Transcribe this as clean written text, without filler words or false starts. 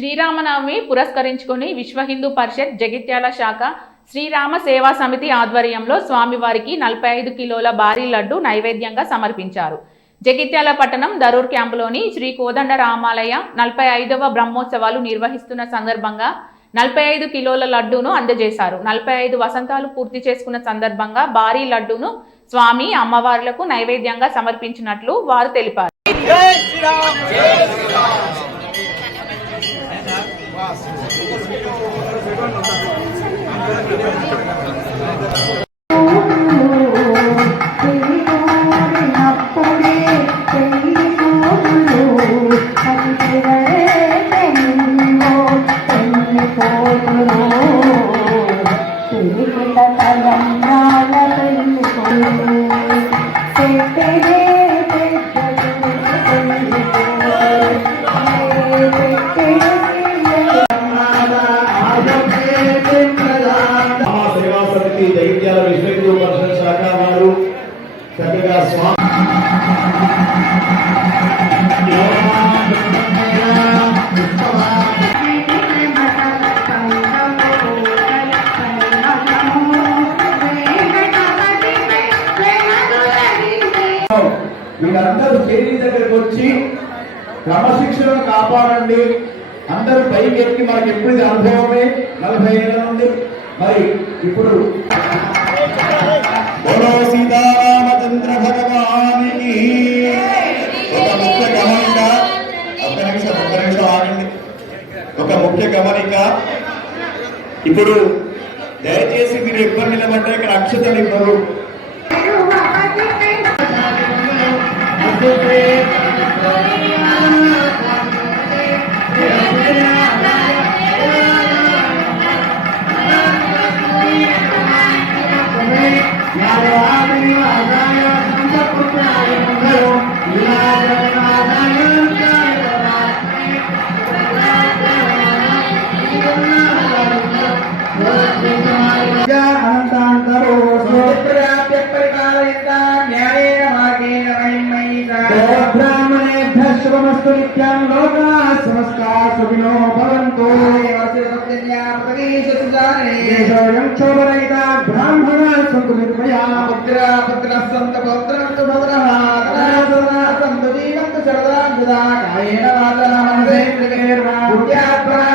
శ్రీరామనవమి పురస్కరించుకుని విశ్వ హిందూ పరిషత్ జగిత్యాల శాఖ శ్రీరామ సేవా సమితి ఆధ్వర్యంలో స్వామివారికి 45 కిలోల భారీ లడ్డు నైవేద్యంగా సమర్పించారు. జగిత్యాల పట్టణం దరూర్ క్యాంపులోని శ్రీ కోదండ రామాలయ 45వ బ్రహ్మోత్సవాలు నిర్వహిస్తున్న సందర్భంగా 45 కిలోల లడ్డూను అందజేశారు. 45 వసంతాలు పూర్తి చేసుకున్న సందర్భంగా భారీ లడ్డూను స్వామి అమ్మవార్లకు నైవేద్యంగా సమర్పించినట్లు వారు తెలిపారు. జగిత్యాల విశ్వ హిందూ పరిషత్ శాఖ వారు చక్కగా వీళ్ళందరూ స్టేజీ దగ్గరకు వచ్చి క్రమశిక్షణ కాపాడండి, అందరూ పైకి ఎక్కి మనకి ఎప్పుడు అనుభవమే 40 ఏళ్ళ నుండి. మరి ఇప్పుడు సీతారామచంద్ర భగవానికి ఒక ముఖ్య గమనిక, ఒక్క నిమిషం ఆగండి. ఒక ముఖ్య గమనిక, ఇప్పుడు దయచేసి మీరు ఎవ్వరు నిలబడ్డా ఇక్కడ అక్షతలు ఇవ్వరు. ब्राह्मण संत निर्भया पुत्र पुत्र संत पौत्र भद्र संत जीवंत शरदा कायेन वाचन मनसे